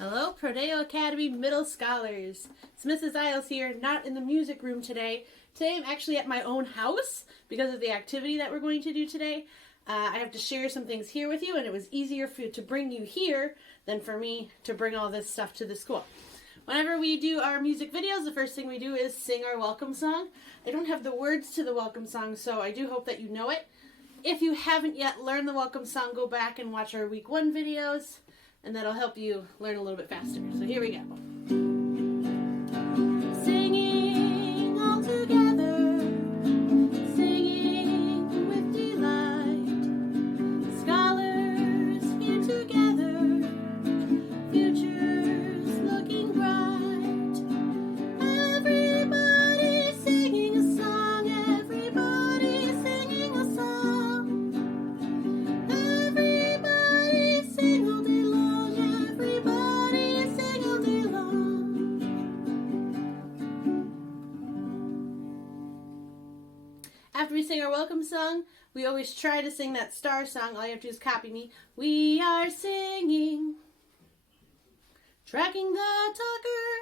Hello, Prodeo Academy Middle Scholars. It's Mrs. Isles here, not in the music room today. Today I'm actually at my own house because of the activity that we're going to do today. I have to share some things here with you, and it was easier to bring you here than for me to bring all this stuff to the school. Whenever we do our music videos, the first thing we do is sing our welcome song. I don't have the words to the welcome song, so I do hope that you know it. If you haven't yet learned the welcome song, go back and watch our week 1 videos, and that'll help you learn a little bit faster. So here we go. Singing all together, singing with delight, scholars here together, futures looking bright. Everybody singing a song, everybody singing a song, everybody sing all day long, everybody sing all day long. After we sing our welcome song, we always try to sing that star song. All you have to do is copy me. We are singing, tracking the talker,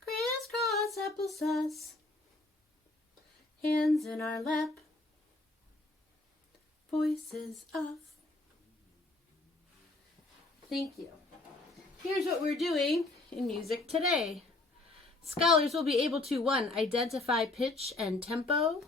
crisscross applesauce, hands in our lap, voices off. Thank you. Here's what we're doing in music today. Scholars will be able to 1. Identify pitch and tempo,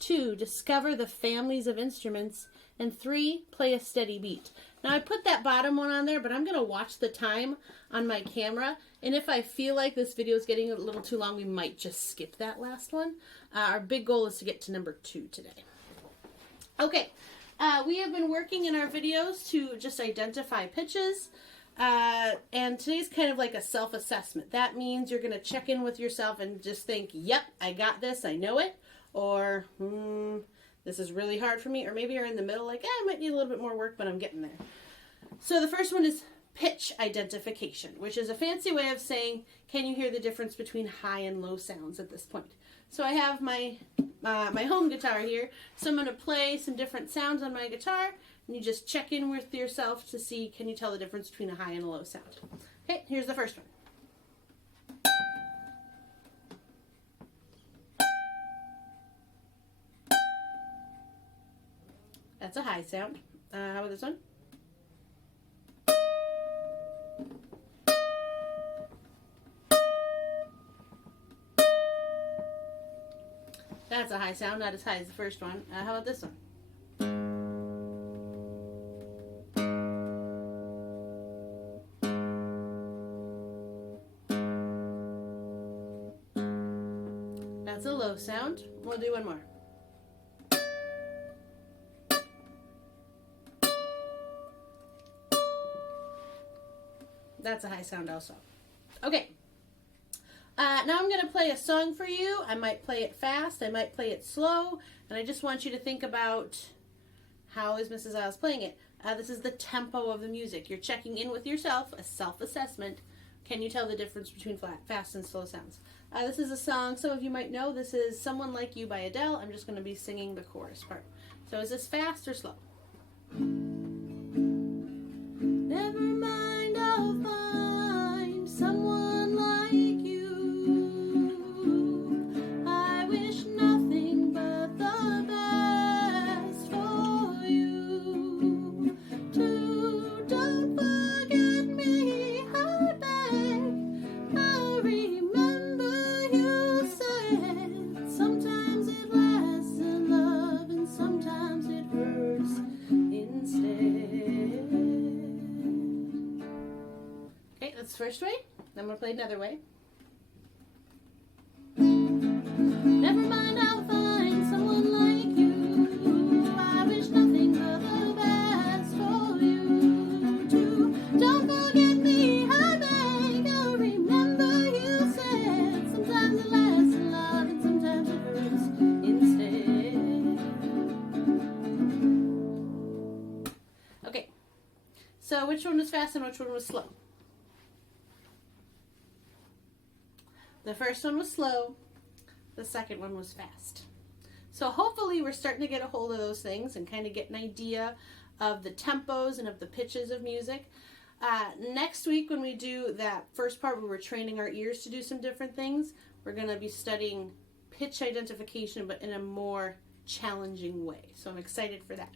2. Discover the families of instruments, and 3. Play a steady beat. Now I put that bottom one on there, but I'm going to watch the time on my camera, and if I feel like this video is getting a little too long, we might just skip that last one. Our big goal is to get to number 2 today. Okay, we have been working in our videos to just identify pitches. And today's kind of like a self-assessment. That means you're going to check in with yourself and just think, yep, I got this, I know it, or this is really hard for me, or maybe you're in the middle like, I might need a little bit more work, but I'm getting there. So the first one is pitch identification, which is a fancy way of saying, can you hear the difference between high and low sounds at this point? So I have my home guitar here, so I'm going to play some different sounds on my guitar, and you just check in with yourself to see, can you tell the difference between a high and a low sound? Okay, here's the first one. That's a high sound. How about this one? That's a high sound, not as high as the first one. How about this one? That's a low sound. We'll do one more. That's a high sound also. Okay. Now I'm going to play a song for you. I might play it fast. I might play it slow. And I just want you to think about how is Mrs. Isles playing it. This is the tempo of the music. You're checking in with yourself, a self-assessment. Can you tell the difference between fast and slow sounds? This is a song some of you might know. This is Someone Like You by Adele. I'm just going to be singing the chorus part. So is this fast or slow? Never mind, I'll find someone like you. I wish nothing but the best for you. Too, don't forget me, I beg. I remember you said sometimes it lasts in love and sometimes it hurts instead. Okay, that's the first way. Then I'm going to play another way. Never mind, I'll find someone like you. I wish nothing but the best for you too. Don't forget me, I beg. I remember you said sometimes it lasts in love and sometimes it hurts instead. Okay, so which one was fast and which one was slow? The first one was slow. The second one was fast. So hopefully we're starting to get a hold of those things and kind of get an idea of the tempos and of the pitches of music. Next week when we do that first part where we're training our ears to do some different things, we're going to be studying pitch identification, but in a more challenging way. So I'm excited for that.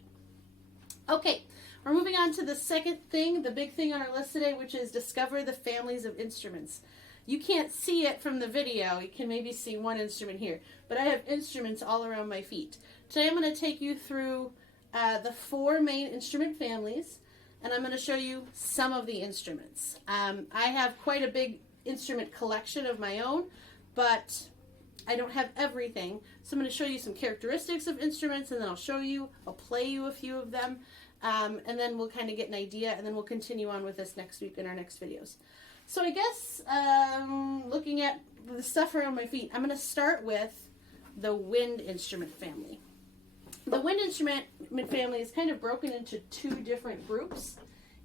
Okay, we're moving on to the second thing, the big thing on our list today, which is discover the families of instruments. You can't see it from the video. You can maybe see one instrument here, but I have instruments all around my feet. Today I'm going to take you through the 4 main instrument families, and I'm going to show you some of the instruments. I have quite a big instrument collection of my own, but I don't have everything. So I'm going to show you some characteristics of instruments, and then I'll play you a few of them, and then we'll kind of get an idea, and then we'll continue on with this next week in our next videos. So I guess looking at the stuff around my feet, I'm going to start with the wind instrument family. The wind instrument family is kind of broken into 2 different groups,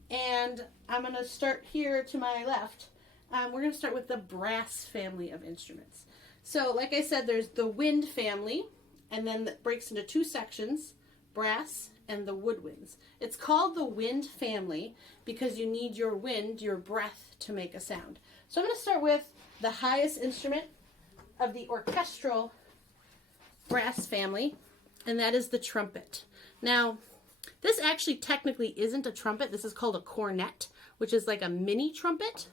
and I'm going to start here to my left. We're going to start with the brass family of instruments. So like I said, there's the wind family, and then that breaks into 2 sections, brass and the woodwinds. It's called the wind family because you need your wind, your breath, to make a sound. So I'm going to start with the highest instrument of the orchestral brass family, and that is the trumpet. Now, this actually technically isn't a trumpet. This is called a cornet, which is like a mini trumpet.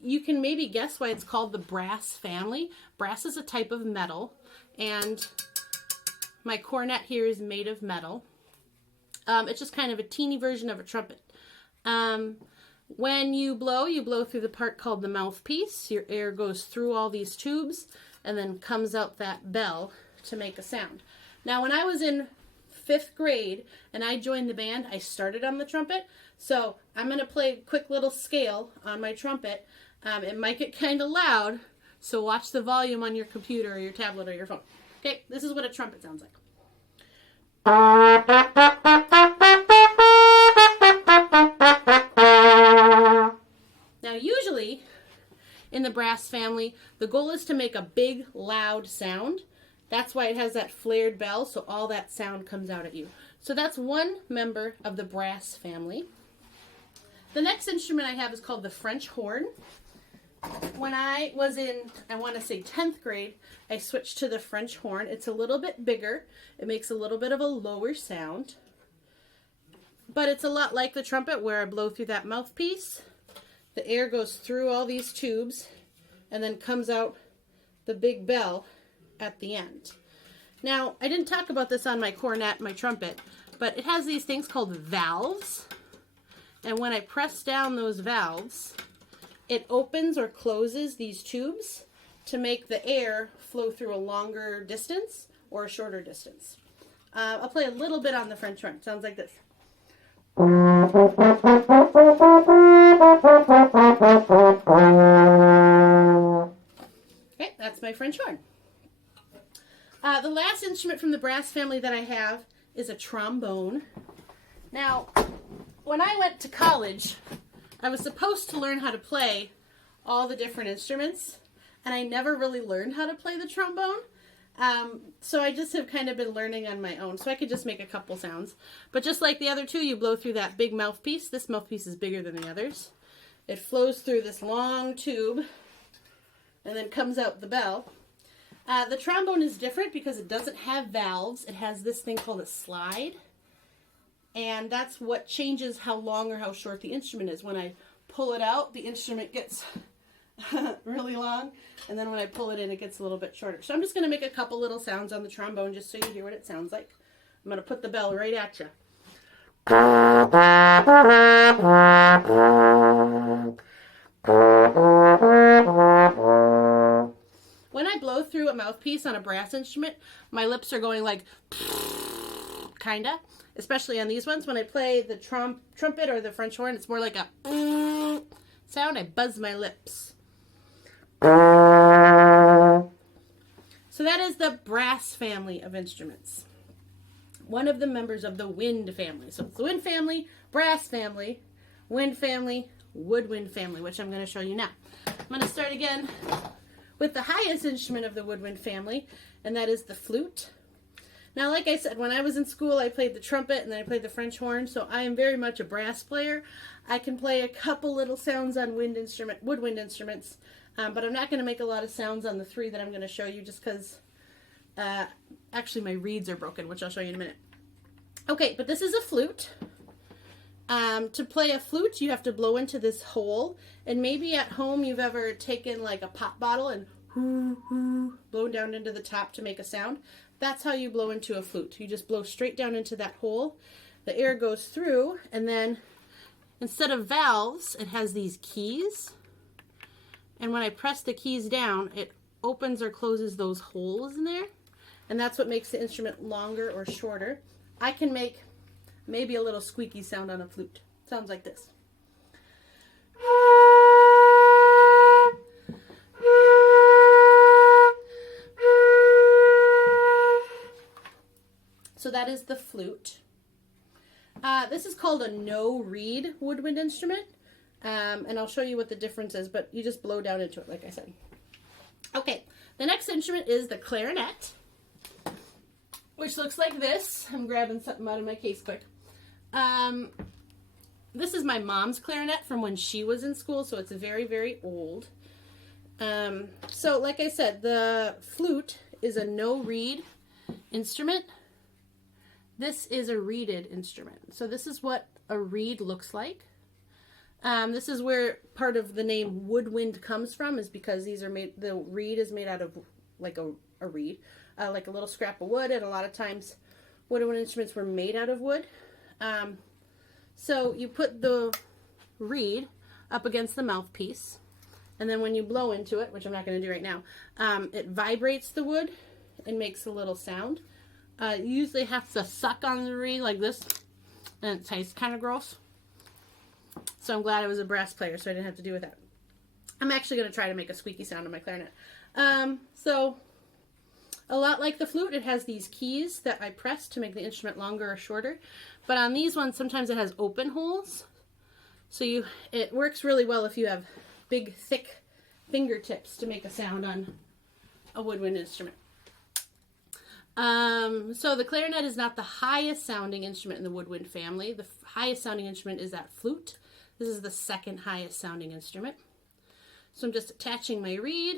You can maybe guess why it's called the brass family. Brass is a type of metal, and my cornet here is made of metal. It's just kind of a teeny version of a trumpet. When you blow through the part called the mouthpiece. Your air goes through all these tubes and then comes out that bell to make a sound. Now, when I was in 5th grade and I joined the band, I started on the trumpet. So I'm going to play a quick little scale on my trumpet. It might get kind of loud, so watch the volume on your computer or your tablet or your phone. Okay, this is what a trumpet sounds like. Now, usually in the brass family, the goal is to make a big, loud sound. That's why it has that flared bell, so all that sound comes out at you. So that's one member of the brass family. The next instrument I have is called the French horn. When I was in, I want to say 10th grade, I switched to the French horn. It's a little bit bigger. It makes a little bit of a lower sound. But it's a lot like the trumpet where I blow through that mouthpiece. The air goes through all these tubes and then comes out the big bell at the end. Now, I didn't talk about this on my cornet, my trumpet, but it has these things called valves. And when I press down those valves, it opens or closes these tubes to make the air flow through a longer distance or a shorter distance. I'll play a little bit on the French horn. It sounds like this. Okay, that's my French horn. The last instrument from the brass family that I have is a trombone. Now, when I went to college, I was supposed to learn how to play all the different instruments, and I never really learned how to play the trombone. So I just have kind of been learning on my own, so I could just make a couple sounds. But just like the other 2, you blow through that big mouthpiece. This mouthpiece is bigger than the others. It flows through this long tube and then comes out the bell. The trombone is different because it doesn't have valves. It has this thing called a slide. And that's what changes how long or how short the instrument is. When I pull it out, the instrument gets really long. And then when I pull it in, it gets a little bit shorter. So I'm just going to make a couple little sounds on the trombone just so you hear what it sounds like. I'm going to put the bell right at you. When I blow through a mouthpiece on a brass instrument, my lips are going like kinda, especially on these ones. When I play the trumpet or the French horn, it's more like a sound. I buzz my lips. So that is the brass family of instruments. One of the members of the wind family. So it's the wind family, brass family, wind family, woodwind family, which I'm going to show you now. I'm going to start again with the highest instrument of the woodwind family, and that is the flute. Now, like I said, when I was in school, I played the trumpet and then I played the French horn, so I am very much a brass player. I can play a couple little sounds on woodwind instruments, but I'm not going to make a lot of sounds on the 3 that I'm going to show you just because actually my reeds are broken, which I'll show you in a minute. Okay, but this is a flute. To play a flute, you have to blow into this hole, and maybe at home you've ever taken like a pop bottle and blown down into the top to make a sound. That's how you blow into a flute. You just blow straight down into that hole. The air goes through, and then instead of valves, it has these keys. And when I press the keys down, it opens or closes those holes in there. And that's what makes the instrument longer or shorter. I can make maybe a little squeaky sound on a flute. Sounds like this. So that is the flute. This is called a no-reed woodwind instrument, and I'll show you what the difference is, but you just blow down into it, like I said. Okay, the next instrument is the clarinet, which looks like this. I'm grabbing something out of my case quick. This is my mom's clarinet from when she was in school, so it's very, very old. So like I said, the flute is a no-reed instrument. This is a reeded instrument. So this is what a reed looks like. This is where part of the name woodwind comes from, is because these are made, the reed is made out of like a reed, like a little scrap of wood, and a lot of times woodwind instruments were made out of wood. So you put the reed up against the mouthpiece, and then when you blow into it, which I'm not going to do right now, it vibrates the wood and makes a little sound. You usually have to suck on the reed like this, and it tastes kind of gross. So I'm glad I was a brass player, so I didn't have to deal with that. I'm actually going to try to make a squeaky sound on my clarinet. So a lot like the flute, it has these keys that I press to make the instrument longer or shorter. But on these ones, sometimes it has open holes. So it works really well if you have big, thick fingertips to make a sound on a woodwind instrument. So the clarinet is not the highest sounding instrument in the woodwind family. The highest sounding instrument is that flute. This is the second highest sounding instrument. So I'm just attaching my reed,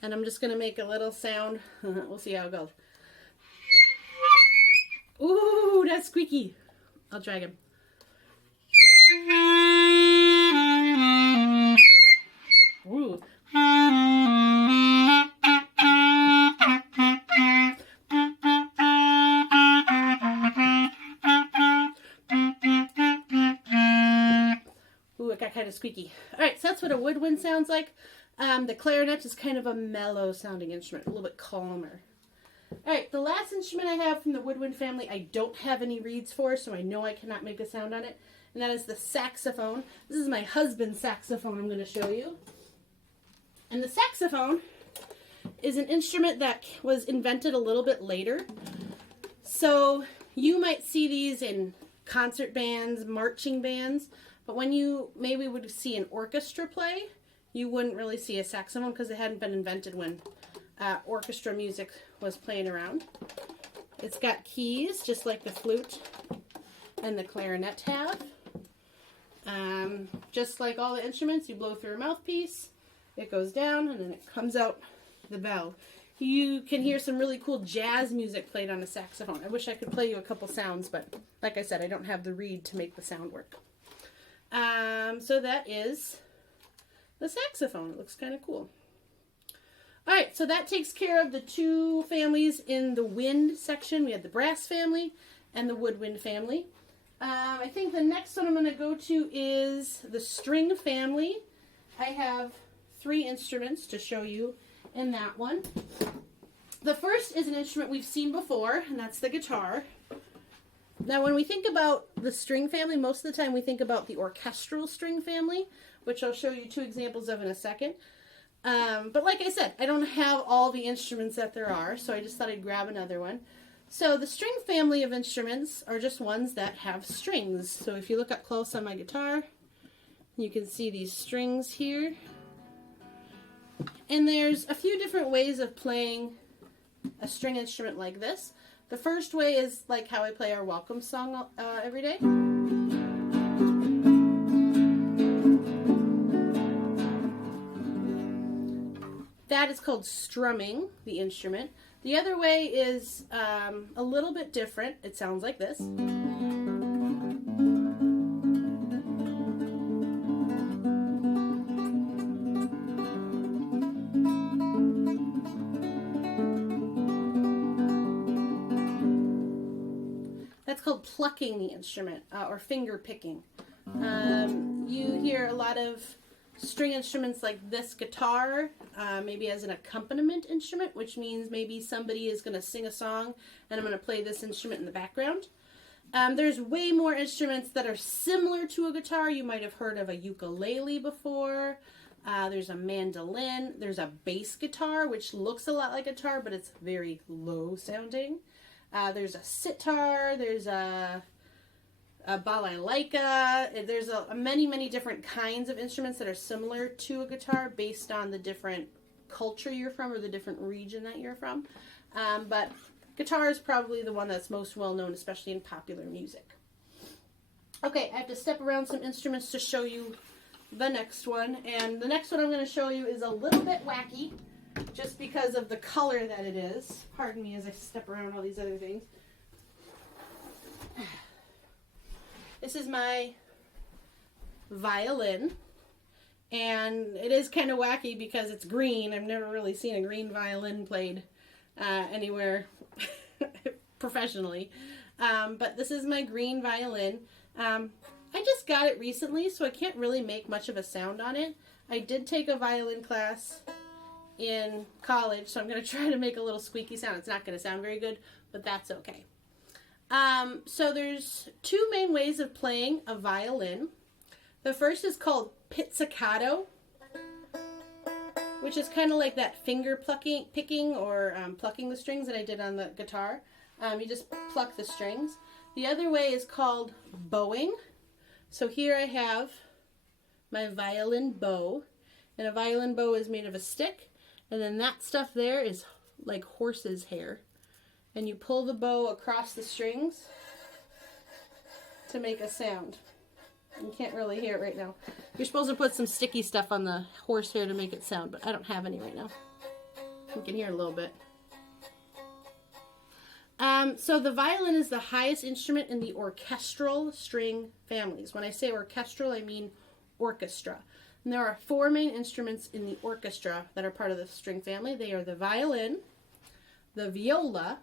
and I'm just going to make a little sound. We'll see how it goes. Ooh, that's squeaky. I'll drag him. Ooh. Ooh, it got kind of squeaky. All right, so that's what a woodwind sounds like. The clarinet is kind of a mellow sounding instrument, a little bit calmer. All right, the last instrument I have from the woodwind family, I don't have any reeds for, so I know I cannot make a sound on it, and that is the saxophone. This is my husband's saxophone I'm going to show you. And the saxophone is an instrument that was invented a little bit later. So you might see these in concert bands, marching bands, but when you maybe would see an orchestra play, you wouldn't really see a saxophone because it hadn't been invented when orchestra music was playing around. It's got keys, just like the flute and the clarinet have. Just like all the instruments, you blow through a mouthpiece, it goes down, and then it comes out the valve. You can hear some really cool jazz music played on a saxophone. I wish I could play you a couple sounds, but like I said, I don't have the reed to make the sound work. So that is the saxophone. It looks kind of cool. All right, so that takes care of the two families in the wind section. We had the brass family and the woodwind family. I think the next one I'm going to go to is the string family. I have 3 instruments to show you in that one. The first is an instrument we've seen before, and that's the guitar. Now, when we think about the string family, most of the time we think about the orchestral string family, which I'll show you 2 examples of in a second. But like I said, I don't have all the instruments that there are, so I just thought I'd grab another one. So the string family of instruments are just ones that have strings. So if you look up close on my guitar, you can see these strings here. And there's a few different ways of playing a string instrument like this. The first way is like how I play our welcome song every day. That is called strumming the instrument. The other way is a little bit different. It sounds like this. That's called plucking the instrument or finger picking. You hear a lot of string instruments like this guitar, maybe as an accompaniment instrument, which means maybe somebody is going to sing a song and I'm going to play this instrument in the background. There's way more instruments that are similar to a guitar. You might have heard of a ukulele before. There's a mandolin. There's a bass guitar, which looks a lot like a guitar, but it's very low sounding. There's a sitar. There's a balalaika. There's many different kinds of instruments that are similar to a guitar based on the different culture you're from or the different region that you're from. But guitar is probably the one that's most well known, especially in popular music. Okay, I have to step around some instruments to show you the next one. And the next one I'm going to show you is a little bit wacky just because of the color that it is. Pardon me as I step around all these other things. This is my violin, and it is kind of wacky because it's green. I've never really seen a green violin played anywhere professionally, but this is my green violin. I just got it recently, so I can't really make much of a sound on it. I did take a violin class in college, so I'm going to try to make a little squeaky sound. It's not going to sound very good, but that's okay. So there's two main ways of playing a violin. The first is called pizzicato, which is kind of like that finger picking or plucking the strings that I did on the guitar. You just pluck the strings. The other way is called bowing. So here I have my violin bow, and a violin bow is made of a stick, and then that stuff there is like horse's hair. And you pull the bow across the strings to make a sound. You can't really hear it right now. You're supposed to put some sticky stuff on the horsehair to make it sound, but I don't have any right now. You can hear a little bit. So the violin is the highest instrument in the orchestral string families. When I say orchestral, I mean orchestra. And there are four main instruments in the orchestra that are part of the string family. They are the violin, the viola,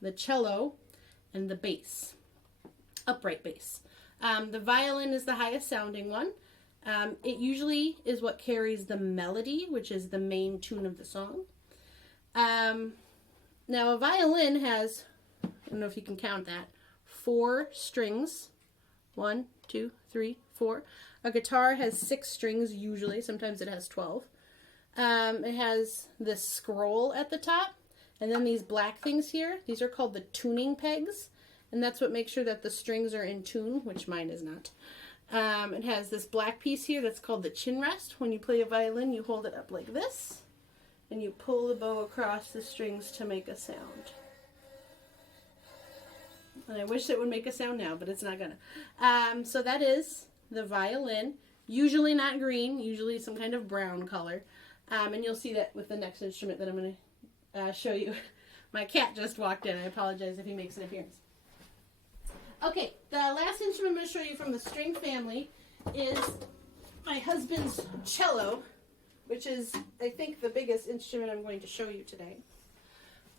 the cello, and the bass, upright bass. The violin is the highest sounding one. It usually is what carries the melody, which is the main tune of the song. Now a violin has, I don't know if you can count that, 4 strings. 1, 2, 3, 4. A guitar has 6 strings usually. Sometimes it has 12. It has this scroll at the top. And then these black things here, these are called the tuning pegs. And that's what makes sure that the strings are in tune, which mine is not. It has this black piece here that's called the chin rest. When you play a violin, you hold it up like this. And you pull the bow across the strings to make a sound. And I wish it would make a sound now, but it's not gonna. So that is the violin. Usually not green, usually some kind of brown color. And you'll see that with the next instrument that I'm going to show you. My cat just walked in. I apologize if he makes an appearance. Okay, the last instrument I'm going to show you from the string family is my husband's cello, which is, I think, the biggest instrument I'm going to show you today.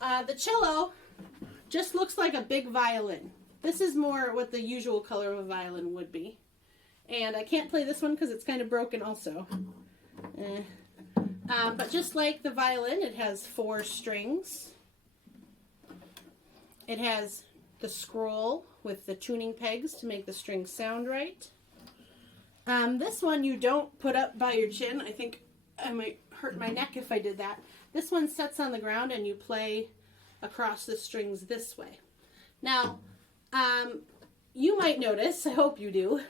The cello just looks like a big violin. This is more what the usual color of a violin would be. And I can't play this one because it's kind of broken also. But just like the violin, it has 4 strings. It has the scroll with the tuning pegs to make the strings sound right. This one you don't put up by your chin. I think I might hurt my neck if I did that. This one sets on the ground and you play across the strings this way. Now, you might notice, I hope you do,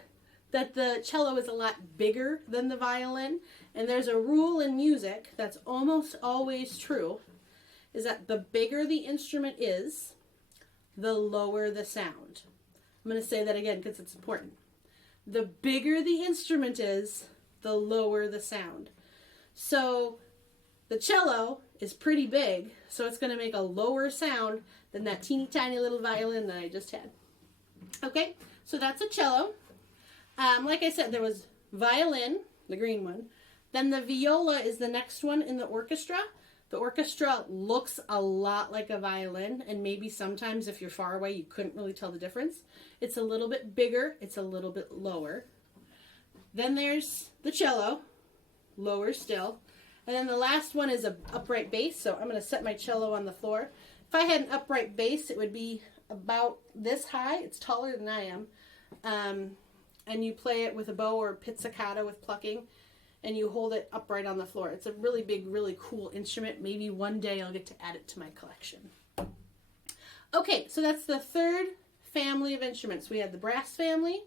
that the cello is a lot bigger than the violin. And there's a rule in music that's almost always true. is that the bigger the instrument is, the lower the sound. I'm going to say that again because it's important. The bigger the instrument is, the lower the sound. So the cello is pretty big, so it's going to make a lower sound than that teeny tiny little violin that I just had. Okay, so that's a cello. Like I said, there was violin, the green one. Then the viola is the next one in the orchestra. The orchestra looks a lot like a violin, and maybe sometimes if you're far away you couldn't really tell the difference. It's a little bit bigger, it's a little bit lower. Then there's the cello, lower still. And then the last one is an upright bass, so I'm going to set my cello on the floor. If I had an upright bass, it would be about this high. It's taller than I am. And you play it with a bow or pizzicato with plucking, and you hold it upright on the floor. It's a really big, really cool instrument. Maybe one day I'll get to add it to my collection. Okay, so that's the third family of instruments. We have the brass family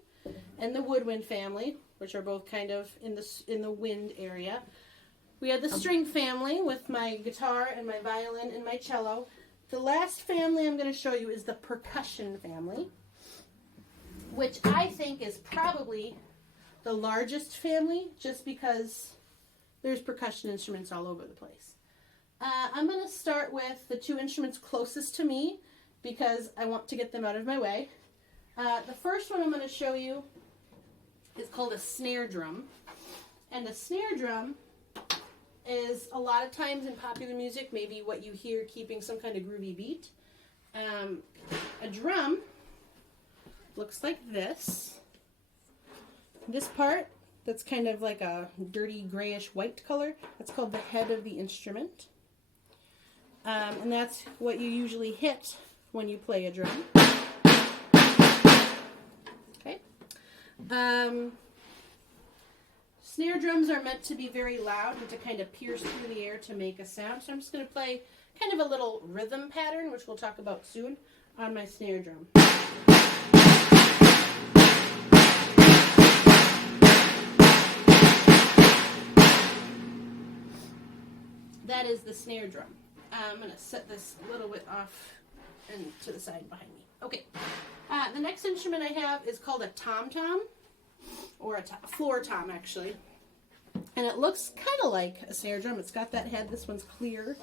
and the woodwind family, which are both kind of in the wind area. We have the string family with my guitar and my violin and my cello. The last family I'm going to show you is the percussion family, which I think is probably the largest family just because there's percussion instruments all over the place. I'm going to start with the two instruments closest to me because I want to get them out of my way. The first one I'm going to show you is called a snare drum. And the snare drum is a lot of times in popular music maybe what you hear keeping some kind of groovy beat. A drum looks like this. This part that's kind of like a dirty grayish white color, that's called the head of the instrument. And that's what you usually hit when you play a drum. Okay. Snare drums are meant to be very loud and to kind of pierce through the air to make a sound. So I'm just going to play kind of a little rhythm pattern, which we'll talk about soon, on my snare drum. That is the snare drum. I'm going to set this a little bit off and to the side behind me. Okay. The next instrument I have is called a tom-tom, or a floor tom, actually. And it looks kind of like a snare drum. It's got that head. This one's clear.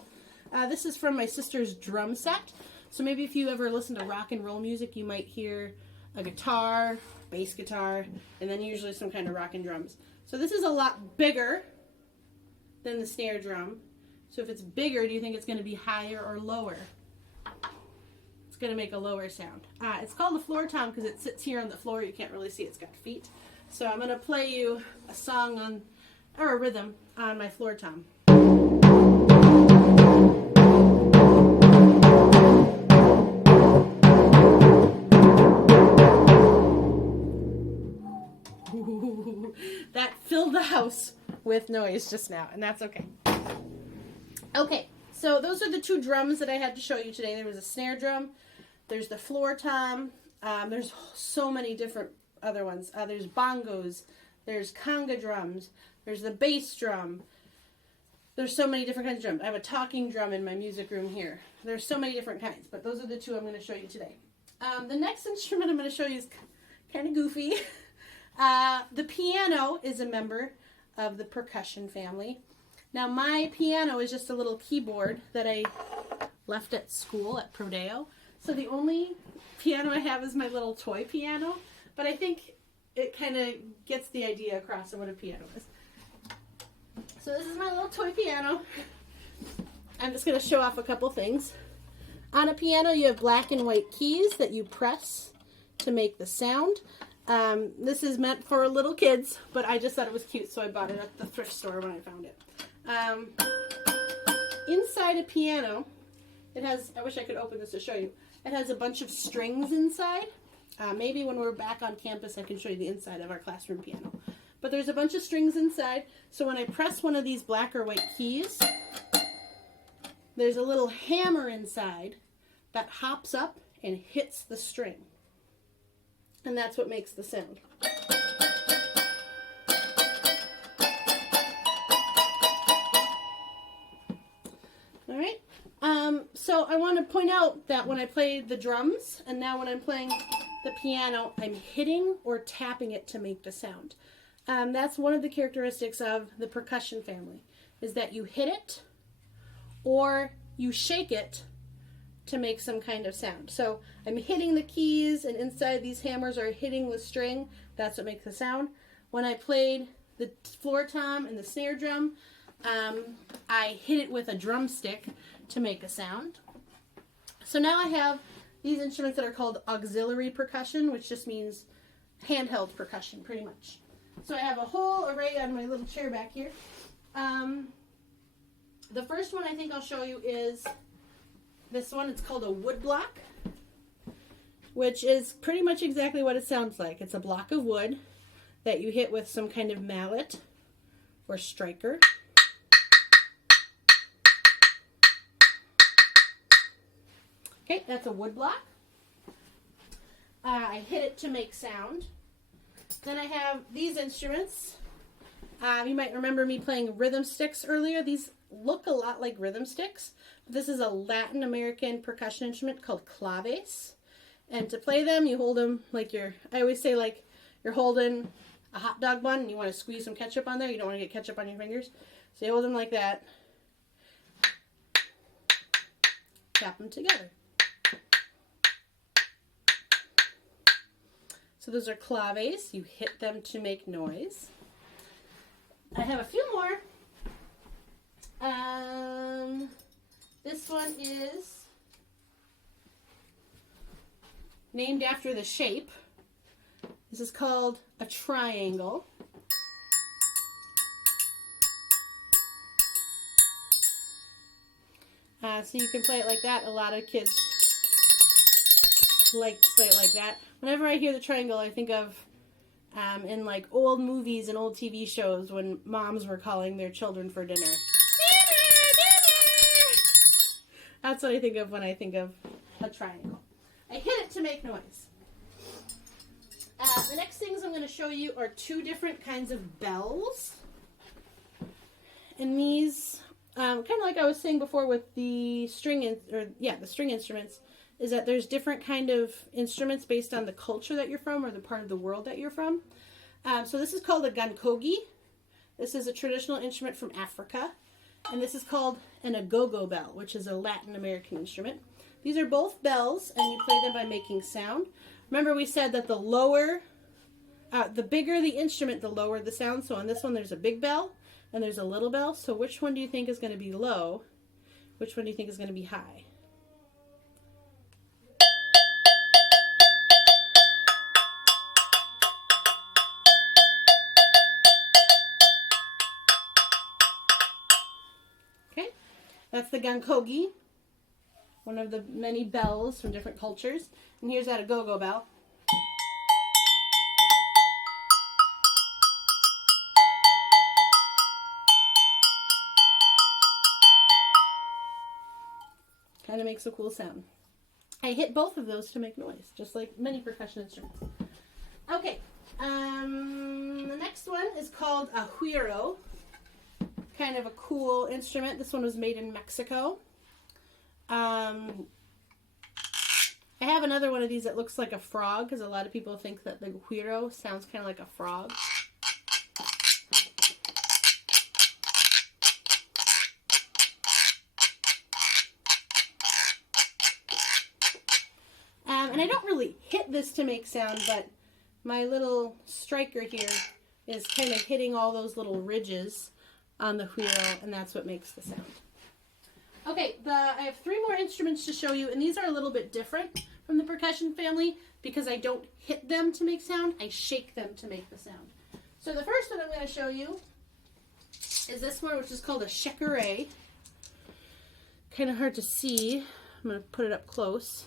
This is from my sister's drum set. So maybe if you ever listen to rock and roll music, you might hear a guitar, bass guitar, and then usually some kind of rock and drums. So this is a lot bigger than the snare drum. So if it's bigger, do you think it's going to be higher or lower? It's going to make a lower sound. It's called the floor tom because it sits here on the floor. You can't really see it's got feet. So I'm going to play you a song on, or a rhythm on my floor tom. Ooh, that filled the house with noise just now, and that's okay. Okay, so those are the two drums that I had to show you today. There was a snare drum, there's the floor tom, there's so many different other ones. There's bongos, there's conga drums, there's the bass drum. There's so many different kinds of drums. I have a talking drum in my music room here. There's so many different kinds, but those are the two I'm going to show you today. The next instrument I'm going to show you is kind of goofy. The piano is a member of the percussion family. Now my piano is just a little keyboard that I left at school at Prodeo. So the only piano I have is my little toy piano, but I think it kind of gets the idea across of what a piano is. So this is my little toy piano. I'm just going to show off a couple things. On a piano you have black and white keys that you press to make the sound. This is meant for little kids, but I just thought it was cute, so I bought it at the thrift store when I found it. Inside a piano, it has, I wish I could open this to show you, it has a bunch of strings inside. Maybe when we're back on campus I can show you the inside of our classroom piano. But there's a bunch of strings inside, so when I press one of these black or white keys, there's a little hammer inside that hops up and hits the string. And that's what makes the sound. All right. So I want to point out that when I play the drums and now when I'm playing the piano, I'm hitting or tapping it to make the sound. That's one of the characteristics of the percussion family, is that you hit it or you shake it to make some kind of sound. So I'm hitting the keys, and inside these hammers are hitting the string. That's what makes the sound. When I played the floor tom and the snare drum, I hit it with a drumstick to make a sound. So now I have these instruments that are called auxiliary percussion, which just means handheld percussion, pretty much. So I have a whole array on my little chair back here. The first one I think I'll show you is this one. It's called a woodblock, which is pretty much exactly what it sounds like. It's a block of wood that you hit with some kind of mallet or striker. Okay, that's a woodblock. I hit it to make sound. Then I have these instruments. You might remember me playing rhythm sticks earlier. These look a lot like rhythm sticks. This is a Latin American percussion instrument called ClaVES. And to play them, you hold them like I always say like you're holding a hot dog bun and you want to squeeze some ketchup on there. You don't want to get ketchup on your fingers. So you hold them like that. Tap them together. So those are ClaVES. You hit them to make noise. I have a few more. This one is named after the shape. This is called a triangle. So you can play it like that. A lot of kids like to play it like that. Whenever I hear the triangle, I think of in like old movies and old TV shows when moms were calling their children for dinner. Dinner! That's what I think of when I think of a triangle. I hit it to make noise. The next things I'm going to show you are two different kinds of bells. And these, kind of like I was saying before with the string instruments, is that there's different kind of instruments based on the culture that you're from or the part of the world that you're from. So this is called a gankogi. This is a traditional instrument from Africa. And this is called an agogo bell, which is a Latin American instrument. These are both bells, and you play them by making sound. Remember we said that the bigger the instrument, the lower the sound. So on this one there's a big bell and there's a little bell. So which one do you think is going to be low? Which one do you think is going to be high? Okay, that's the gankogi, one of the many bells from different cultures. And here's that agogo bell. Kind of makes a cool sound. I hit both of those to make noise, just like many percussion instruments. Okay, the next one is called a Huiro. Kind of a cool instrument. This one was made in Mexico. I have another one of these that looks like a frog, because a lot of people think that the Huiro sounds kind of like a frog. And I don't really hit this to make sound, but my little striker here is kind of hitting all those little ridges on the Huiro, and that's what makes the sound. Okay, I have three more instruments to show you, and these are a little bit different from the percussion family because I don't hit them to make sound, I shake them to make the sound. So the first one I'm going to show you is this one, which is called a Chakra. Kind of hard to see. I'm going to put it up close.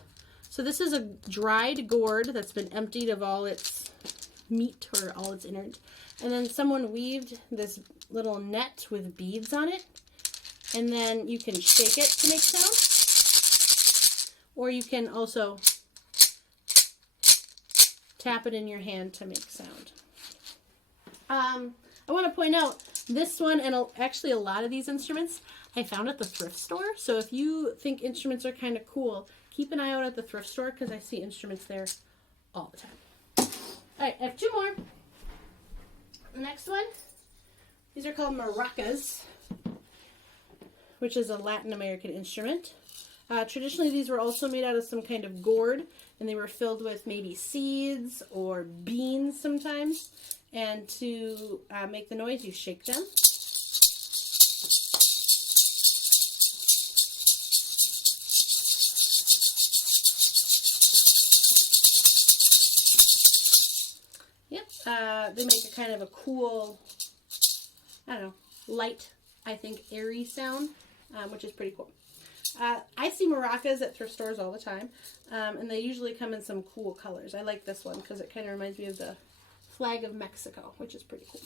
So this is a dried gourd that's been emptied of all its meat or all its innards. And then someone weaved this little net with beads on it. And then you can shake it to make sound. Or you can also tap it in your hand to make sound. I want to point out this one, and actually a lot of these instruments, I found at the thrift store. So if you think instruments are kind of cool, keep an eye out at the thrift store because I see instruments there all the time. All right, I have two more. The next one, these are called maracas, which is a Latin American instrument. Traditionally, these were also made out of some kind of gourd, and they were filled with maybe seeds or beans sometimes. And to make the noise, you shake them. Yep, they make a kind of a cool, I don't know, light, I think, airy sound, which is pretty cool. I see maracas at thrift stores all the time, and they usually come in some cool colors. I like this one because it kind of reminds me of the flag of Mexico, which is pretty cool.